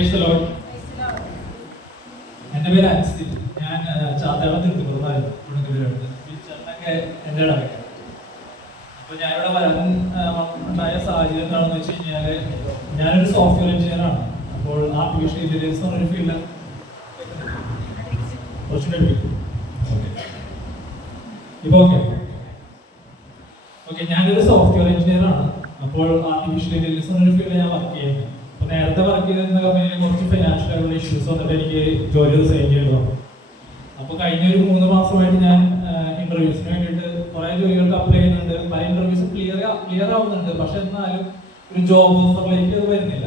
The പേര് അൻസിൽ. ഞാൻ ചാത്തളം തിരുത്തുകുറുമായിരുന്നു കൊടുക്കലുണ്ട് ചേട്ടനൊക്കെ എന്റെ ഇടവയ്ക്ക് അപ്പോൾ ഞാനിവിടെ വരാൻ ഉണ്ടായ സാഹചര്യം എന്താണെന്ന് വെച്ച് കഴിഞ്ഞാൽ ഞാനൊരു സോഫ്റ്റ്വെയർ എഞ്ചിനീയർ ആണ്. അപ്പോൾ ആർട്ടിഫിഷ്യൽ ഇന്റലിജൻസ് എന്ന് പറഞ്ഞൊരു ഫീൽഡ് ഇപ്പൊ ഓക്കെ ഓക്കെ ഞാനൊരു സോഫ്റ്റ്വെയർ എഞ്ചിനീയർ ആണ്. അപ്പോൾ ആർട്ടിഫിഷ്യൽ ഇന്റലിജൻസ് എന്നൊരു ഫീൽഡിൽ ഞാൻ വർക്ക് ചെയ്യുന്നത് നേരത്തെ വർക്ക് ചെയ്തിരുന്ന കമ്പനിയിൽ കുറച്ച് ഫിനാൻഷ്യൽ ആയിട്ടുള്ള ഇഷ്യൂസ് വന്നിട്ട് എനിക്ക് ജോലി റിസൈൻ വന്നു അപ്പോൾ കഴിഞ്ഞ ഒരു മൂന്ന് മാസമായിട്ട് ഞാൻ ഇന്റർവ്യൂസിന് വേണ്ടിയിട്ട് കുറേ ജോലികൾക്ക് അപ്ലൈ ചെയ്യുന്നുണ്ട്. പല ഇന്റർവ്യൂസ് ക്ലിയർ ക്ലിയർ ആവുന്നുണ്ട്. പക്ഷെ എന്നാലും ഒരു ജോബ് ഓഫറിലേക്ക് അത് വരുന്നില്ല.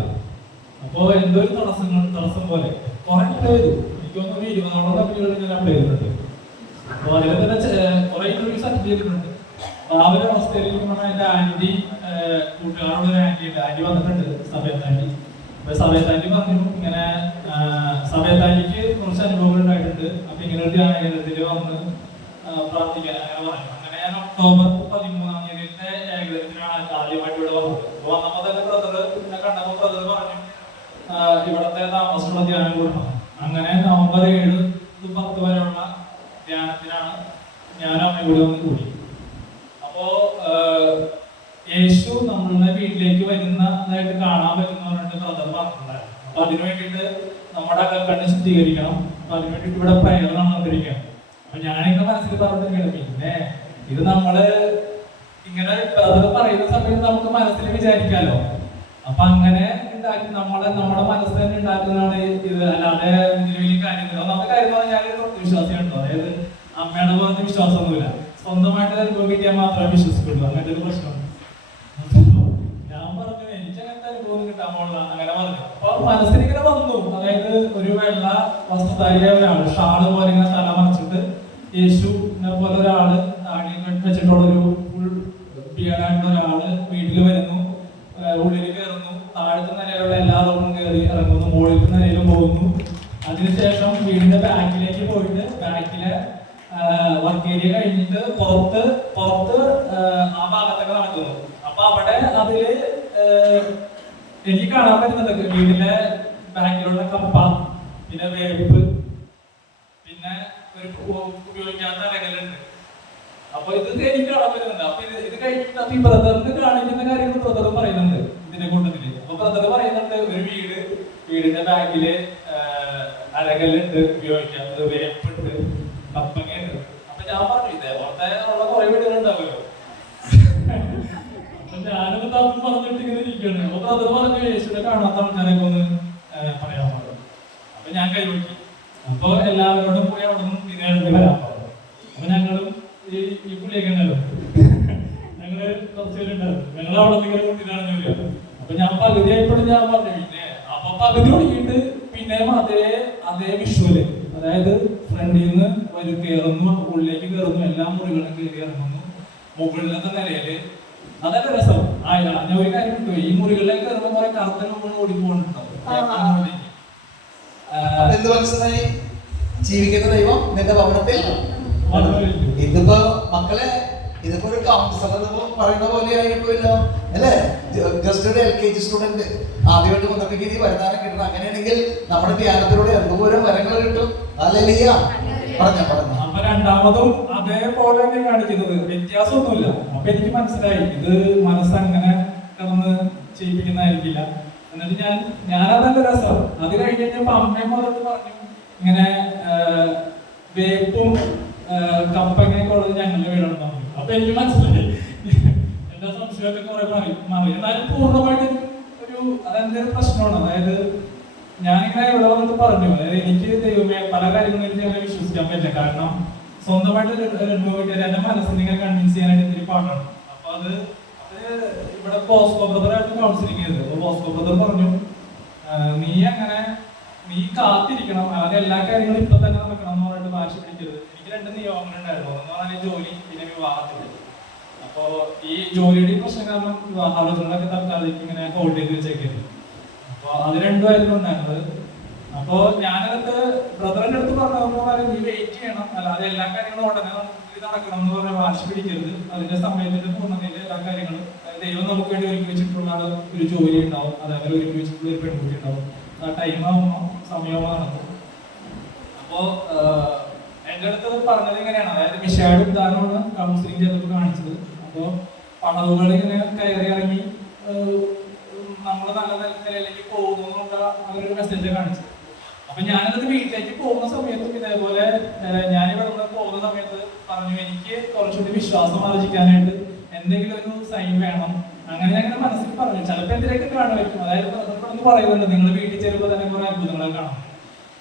അപ്പോൾ എന്തോ ഒരു തടസ്സങ്ങൾ തടസ്സം പോലെ. കുറേ അപ്ലൈ ചെയ്തു. എനിക്ക് തോന്നുന്നു ഇരുപതോളം കമ്പനികളിൽ ഞാൻ അപ്ലൈ ചെയ്തിട്ടുണ്ട് അപ്പോൾ അതിൽ തന്നെ കുറെ ഇന്റർവ്യൂസ് അറ്റൻഡ് ചെയ്തിട്ടുണ്ട്. ആ ഒരു അവസ്ഥയിൽ പറഞ്ഞാൽ എന്റെ ആന്റി കൂട്ടുകാരോട് ഒരു ആന്റി ഉണ്ട്. ആന്റി വന്നിട്ടുണ്ട് സമയത്ത് ആന്റി അപ്പൊ സമയത്ത് ആന്റി പറഞ്ഞു ഇങ്ങനെ കുറച്ച് അനുഭവങ്ങൾ ഉണ്ടായിട്ടുണ്ട്. അപ്പൊ ഇങ്ങനെ ഒരു ധ്യാനകേന്ദ്രത്തിൽ വന്ന് പ്രാർത്ഥിക്കാൻ അങ്ങനെ പറഞ്ഞു. അങ്ങനെ ഞാൻ ഒക്ടോബർ പതിമൂന്നാം തീയതിയിലത്തെ ഏകദിനത്തിനാണ് ആദ്യമായിട്ട് ഇവിടെ വന്നത്. അപ്പൊ വന്നപ്പോ തന്നെ ബ്രദർ പിന്നെ കണ്ടപ്പോ ബ്രദർ പറഞ്ഞു ഇവിടത്തെ താമസമുള്ള ധ്യാനം അങ്ങനെ നവംബർ ഏഴ് പത്ത് വരെയുള്ള ധ്യാനത്തിനാണ് ഞാൻ അമ്മയോട് വന്ന് കൂടി അപ്പോ ആഹ്, യേശു നമ്മളുടെ വീട്ടിലേക്ക് വരുന്നതായിട്ട് കാണാൻ പറ്റുന്ന പറഞ്ഞിട്ട് ബ്രദർ പറഞ്ഞിട്ടുണ്ടായിരുന്നു അപ്പൊ അതിനു വേണ്ടിയിട്ട് നമ്മുടെ കണ്ണ് ശുദ്ധീകരിക്കണം. അതിനു വേണ്ടിയിട്ട് ഇവിടെ പ്രയർ നടന്നിരിക്കണം അപ്പൊ ഞാനൊക്കെ മനസ്സിൽ പറഞ്ഞിരിക്കണം പിന്നെ ഇത് നമ്മൾ ഇങ്ങനെ ബ്രദർ പറയുന്ന സമയത്ത് നമുക്ക് മനസ്സിൽ വിചാരിക്കാലോ. അപ്പൊ അങ്ങനെ ഉണ്ടാക്കി നമ്മളെ നമ്മുടെ മനസ്സ് തന്നെ ഉണ്ടാക്കുന്നതാണ് ഇത്. അല്ലാതെ ഇതിന് വലിയ കാര്യങ്ങൾ ഒന്നാമത്തെ കാര്യം ഞാനൊരു വിശ്വാസിയാണ് അതായത് അമ്മയുടെ പോലത്തെ വിശ്വാസമൊന്നുമില്ല. സ്വന്തമായിട്ട് അനുഭവിക്കാൻ മാത്രമേ വിശ്വസിക്കുള്ളൂ. അങ്ങനത്തെ ഒരു പ്രശ്നമുണ്ട് അപ്പൊ ഞാൻ പറഞ്ഞു എനിക്ക് അങ്ങനത്തെ പോലുള്ള അങ്ങനെ പറഞ്ഞു അപ്പൊ മനസ്സിലിങ്ങനെ വന്നു. അതായത് ഒരു വെള്ള വസ്ത്രധാരിയായ ഒരാൾ ഷാൾ പോലെ ഇങ്ങനെ തല മറച്ചിട്ട് യേശുനെ പോലെ ഒരാൾ താടി വെച്ചിട്ടുള്ള ഒരു ഫുൾ ബിയർഡായിട്ടുള്ള ഒരാൾ വീട്ടിൽ വരുന്നു. ഉള്ളിൽ കയറുന്നു താഴത്തെ നിലയിലുള്ള എല്ലാ റൂമും കയറി ഇറങ്ങുന്നു. മുകളിലത്തെ നിലയിലും പോകുന്നു. അതിനുശേഷം വീടിന്റെ ബാക്കിലേക്ക് പോയിട്ട് ബാക്കിലെ വർക്ക് ഏരിയ കഴിഞ്ഞിട്ട് പുറത്ത് പുറത്ത് ആ ഭാഗത്തൊക്കെ നടക്കുന്നു. അപ്പൊ അവിടെ അതിൽ എനിക്ക് കാണാൻ പറ്റുന്നുണ്ട് വീടിന്റെ ബാക്കിലുള്ള കപ്പ പിന്നെ വേപ്പ് പിന്നെ ഒരു ഉപയോഗിക്കാത്ത അരകലുണ്ട് അപ്പൊ ഇത് എനിക്ക് കാണാൻ പറ്റുന്നുണ്ട്. അപ്പൊ ഇത് ഇത് കഴിഞ്ഞിട്ട് ഈ ബ്രദറിന് കാണിക്കുന്ന കാര്യങ്ങൾ ബ്രദർ പറയുന്നുണ്ട് ഇതിന്റെ കൂട്ടത്തിൽ അപ്പൊ ബ്രദർ പറയുന്നുണ്ട് ഒരു വീട് വീടിന്റെ ബാക്കിൽ അരകല്ലുണ്ട് ഉപയോഗിക്കാത്തത് വേപ്പുണ്ട് കപ്പങ്ങയുണ്ട് അപ്പൊ ഞാൻ പറഞ്ഞു ഇതേപോലത്തെ ഉള്ള കുറെ വീടുകൾ ഉണ്ടാവുമല്ലോ അപ്പൊ ഞാനും തമ്മിൽ പറഞ്ഞിട്ട് ഇങ്ങനെ ഇരിക്കുകയാണ് അപ്പൊ ബ്രദർ പറഞ്ഞു യേശുവിനെ കാണാത്ത ആൾക്കാരൊക്കെ ഒന്ന് പറയാൻ പറഞ്ഞു അപ്പൊ ഞാൻ കൈവക്കി അപ്പൊ എല്ലാവരോടും പോയി അവിടെ നിന്ന് ഇതിനെ വരാൻ പറഞ്ഞു അപ്പൊ ഞങ്ങളും ഈ ഈ പുള്ളിയൊക്കെ ഉണ്ടല്ലോ. ഞങ്ങൾ കുറച്ച് പേരുണ്ടായിരുന്നു ഞങ്ങൾ അവിടെ നിന്നിങ്ങനെ ഇതാണ് ജോലി അപ്പൊ ഞാൻ പകുതി ആയപ്പോഴും ഞാൻ പറഞ്ഞു പിന്നെ അപ്പൊ പകുതി ഒടുങ്ങിയിട്ട് പിന്നെ അതേ അതേ വിഷ്വൽ അതായത് ഫ്രണ്ടിൽ നിന്ന് വരും കയറുന്നു ഉള്ളിലേക്ക് കയറുന്നു എല്ലാ മുറികളും കയറി ഇറങ്ങുന്നു. മുകളിലത്തെ നിലയിൽ അതല്ല രസം. ആയില്ല ഞാൻ ഒരു കാര്യം കിട്ടും ഈ മുറികളിലേക്ക് കയറുമ്പോൾ കുറെ കറുത്തനും നമ്മൾ ഓടി പോകുന്നുണ്ടാവും അപ്പൊ എന്ത് മനസ്സിലായി? ജീവിക്കുന്ന ദൈവം നിന്റെ ഭവനത്തിൽ? ഇതിപ്പോ മക്കളെ ഇതിപ്പോ ഒരു കൗൺസിലർ പറയുന്ന പോലെ ആയിപ്പോയില്ലോ അല്ലേ ജസ്റ്റ് ഒരു എൽ കെ ജി സ്റ്റുഡന്റ് ആദ്യമായിട്ട് മുതൽക്ക് വരുമാനം കിട്ടണം അങ്ങനെയാണെങ്കിൽ നമ്മുടെ ധ്യാനത്തിലൂടെ എന്തോരം വരങ്ങൾ കിട്ടും. പറഞ്ഞു അപ്പൊ രണ്ടാമതും അതേപോലെ തന്നെ കാണിക്കുന്നത് വ്യത്യാസമൊന്നുമില്ല. അപ്പൊ എനിക്ക് മനസ്സിലായി. ഇത് മനസ്സങ്ങനെ കിടന്ന് ചെയ്യിപ്പിക്കുന്നതായിരിക്കില്ല. എന്നിട്ട് ഞാൻ ഞാനതല്ല രസം. അത് കഴിഞ്ഞ് കഴിഞ്ഞപ്പോ അമ്മയും മുതൽ പറഞ്ഞു ഇങ്ങനെ വേപ്പും കപ്പങ്ങനെ ഉള്ളത് ഞങ്ങളുടെ വീടാണ് പറഞ്ഞു. അപ്പൊ എനിക്ക് മനസ്സിലായി. എന്റെ സംശയമൊക്കെ കുറെ മാറി മാറി. എന്നാലും പൂർണമായിട്ട് ഒരു അതെന്റെ പ്രശ്നമാണ്? അതായത് ഞാനിങ്ങനെ ഉള്ളതെന്ന് പറഞ്ഞു. അതായത് എനിക്ക് ദൈവമേ പല കാര്യങ്ങളും എനിക്ക് വിശ്വസിക്കാൻ പറ്റില്ല. കാരണം സ്വന്തമായിട്ട് ഒരു ഒരു അനുഭവം കിട്ടിയാൽ എന്റെ മനസ്സിനെ ഇങ്ങനെ കൺവിൻസ് ചെയ്യാനായിട്ട് ഇത്തിരി പാടാണ്. അപ്പൊ അത് അത് ഇവിടെ പോസ്കോ ബ്രദറായിട്ട് കൗൺസിലിംഗ് ചെയ്തത് അപ്പൊ പോസ്കോ ബ്രദർ പറഞ്ഞു നീ അങ്ങനെ നീ കാത്തിരിക്കണം. അതായത് എല്ലാ കാര്യങ്ങളും ഇപ്പൊ തന്നെ നടക്കണം എന്ന് പറഞ്ഞിട്ട് വാശി പിടിക്കരുത്. എനിക്ക് രണ്ട് നിയോഗങ്ങൾ ഉണ്ടായിരുന്നു. ഒന്ന് പറഞ്ഞാൽ ജോലി പിന്നെ വിവാഹത്തിൽ അപ്പോ ഈ ജോലിയുടെ പ്രശ്നം കാരണം വിവാഹാലോചനകളൊക്കെ തൽക്കാലത്തേക്ക് ഇങ്ങനെ ഹോൾഡ് ചെയ്ത് വെച്ചേക്കരുത് അപ്പൊ അത് രണ്ടുമായിരുന്നു ഉണ്ടായിരുന്നത്. അപ്പോ ഞാനത് ബ്രദറിന്റെ അടുത്ത് പറഞ്ഞു നീ വെയിറ്റ് ചെയ്യണം. അല്ലാതെ എല്ലാ കാര്യങ്ങളും ഉടനെ ഇത് നടക്കണം എന്ന് പറഞ്ഞ വാശി പിടിക്കരുത്. അതിന്റെ സമയത്തിന്റെ പൂർണതയിൽ എല്ലാ കാര്യങ്ങളും ദൈവം നമുക്ക് വേണ്ടി ഒരുക്കി ഒരു ജോലി ഉണ്ടാവും. അതേപോലെ ഒരുക്കി വെച്ചിട്ടുള്ള ഒരു പെൺകുട്ടി ഉണ്ടാവും. ടൈമാകുമ്പോൾ സമയമാകുമ്പോൾ നടക്കും അപ്പോ ആഹ്, എന്റെ അടുത്ത് പറഞ്ഞത് ഇങ്ങനെയാണ്. അതായത് മിഷാഡ് ഉദാഹരണമാണ് കൗൺസിലിംഗ് ചെയ്തപ്പോൾ കാണിച്ചത്. അപ്പോൾ പടവുകൾ ഇങ്ങനെ കയറി ഇറങ്ങി നമ്മൾ നല്ല നിലയിലേക്ക് പോകുന്നു എന്നുള്ള അവരൊരു മെസ്സേജ് കാണിച്ചത് അപ്പൊ ഞാനത് വീട്ടിലേക്ക് പോകുന്ന സമയത്തും ഇതേപോലെ ഞാൻ ഇവിടെ പോകുന്ന സമയത്ത് പറഞ്ഞു എനിക്ക് കുറച്ചുകൂടി വിശ്വാസം ആർജിക്കാനായിട്ട് എന്തെങ്കിലും ഒരു സൈൻ വേണം. അങ്ങനെ ഞാൻ മനസ്സിൽ പറഞ്ഞു. ചിലപ്പോൾ എന്തിനൊക്കെ കാണുമായിരിക്കും അതായത് നമ്മളൊന്ന് പറയുന്നുണ്ട് നിങ്ങൾ വീട്ടിൽ ചെല്ലുമ്പോൾ തന്നെ കുറെ അത്ഭുതങ്ങളെ കാണും.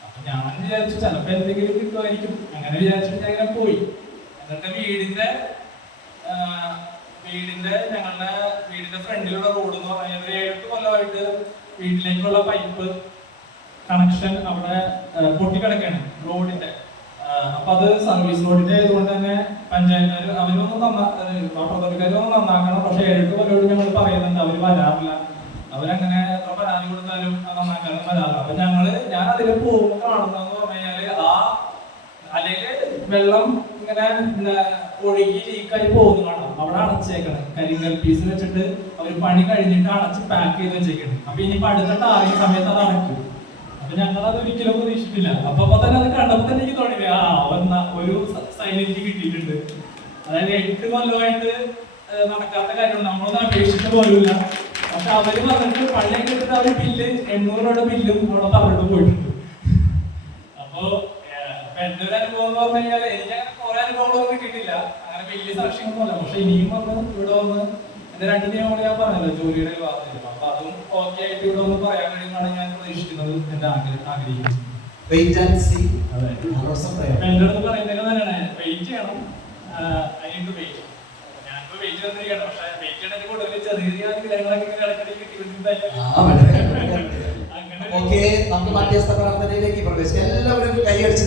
അപ്പൊ ഞാൻ വിചാരിച്ചു ചിലപ്പോൾ എന്തെങ്കിലും കിട്ടുമായിരിക്കും. അങ്ങനെ വിചാരിച്ചിട്ട് ഞാൻ പോയി. എന്നിട്ട് വീടിന്റെ വീടിന്റെ ഞങ്ങളുടെ വീടിന്റെ ഫ്രണ്ടിലുള്ള റോഡ് എന്ന് പറഞ്ഞാൽ ഏഴെട്ട് കൊല്ലമായിട്ട് വീട്ടിലേക്കുള്ള പൈപ്പ് കണക്ഷൻ അവിടെ പൊട്ടിക്കിടക്കാണ് റോഡിന്റെ അപ്പൊ അത് സർവീസ് റോഡിന്റെ ആയതുകൊണ്ട് തന്നെ പഞ്ചായത്തുകാർ അവരൊന്നും നന്നാ വാട്ടർ അതോറിറ്റിക്കാരൊന്നും നന്നാക്കണം. പക്ഷെ ഏഴെട്ട് കൊല്ലമായിട്ട് ഞങ്ങൾ പറയുന്നുണ്ട് അവർ വരാറില്ല. അവരങ്ങനെ എത്ര പരാതി കൊടുത്താലും നന്നാക്കാനും വരാറില്ല. അപ്പൊ ഞങ്ങൾ ഞാൻ അതിൽ പോകുമ്പോൾ കാണുന്നതെന്ന് പറഞ്ഞു കഴിഞ്ഞാൽ ആ അല്ലെങ്കിൽ വെള്ളം ഇങ്ങനെ ഒഴുകി ലീക്കായി പോകുന്നു കാണാം അവിടെ അടച്ചേക്കണം. കരിങ്കൽ പീസ് വെച്ചിട്ട് അവർ പണി കഴിഞ്ഞിട്ട് അടച്ച് പാക്ക് ചെയ്ത് വെച്ചേക്കണം. അപ്പൊ ഇനിയിപ്പോ അടുത്ത ടാറിയ സമയത്ത് അത് അടക്കും അപ്പൊ ഞങ്ങൾ അത് ഒരിക്കലും പ്രതീക്ഷിച്ചിട്ടില്ല. അപ്പൊ അപ്പൊ തന്നെ അത് കണ്ടപ്പോ തന്നെ എനിക്ക് തോന്നി ആ ഒരു സൈലൻസ് കിട്ടിയിട്ടുണ്ട്. അതായത് എട്ട് കൊല്ലമായിട്ട് നടക്കാത്ത കാര്യമാണ്. നമ്മളൊന്നും അപേക്ഷിച്ചിട്ട് പോലുമില്ല. പക്ഷെ അവർ പറഞ്ഞിട്ട് പള്ളിയൊക്കെ എടുത്ത് അവർ ബില്ല് എണ്ണൂറ് രൂപയുടെ ബില്ലും അവിടെ പറഞ്ഞിട്ട് പോയിട്ടുണ്ട്. അപ്പോ എന്റെ ഒരു അനുഭവം എന്ന് പറഞ്ഞു കഴിഞ്ഞാൽ എനിക്ക് അനുഭവങ്ങളൊന്നും കിട്ടിയിട്ടില്ല. അങ്ങനെ വലിയ സാക്ഷ്യങ്ങളൊന്നുമല്ല പക്ഷെ ഇനിയും വന്ന് ഇവിടെ വന്ന് എന്റെ രണ്ട് നിയമങ്ങൾ ഞാൻ പറഞ്ഞല്ലോ ജോലിയുടെ വിവാദത്തിൽ അപ്പൊ അതും ഓക്കെ ആയിട്ട് ഇവിടെ വന്ന് പറയാൻ കഴിയുമെന്നാണ് ഞാൻ പ്രതീക്ഷിക്കുന്നത് എന്റെ ആഗ്രഹം ആഗ്രഹിക്കുന്നത്. വെയിറ്റ് ആൻഡ് സീ എന്റെ അടുത്ത് പറയുന്നത് തന്നെയാണ്. വെയിറ്റ് ചെയ്യണം. അതിനുണ്ട് വെയിറ്റ് ഞാനിപ്പോ വെയിറ്റ് ചെയ്തിരിക്കുകയാണ് പക്ഷെ വെയിറ്റ് ചെയ്യണതിന് കൂടുതൽ ചെറിയ ചെറിയ ആഗ്രഹങ്ങളൊക്കെ ഇങ്ങനെ ഇടയ്ക്കിടയ്ക്ക് അങ്ങനെ ഓക്കെ നമുക്ക് മധ്യസ്ഥ പ്രാർത്ഥനയിലേക്ക് പ്രവേശിക്കാം. എല്ലാവരും കൈയടിച്ച്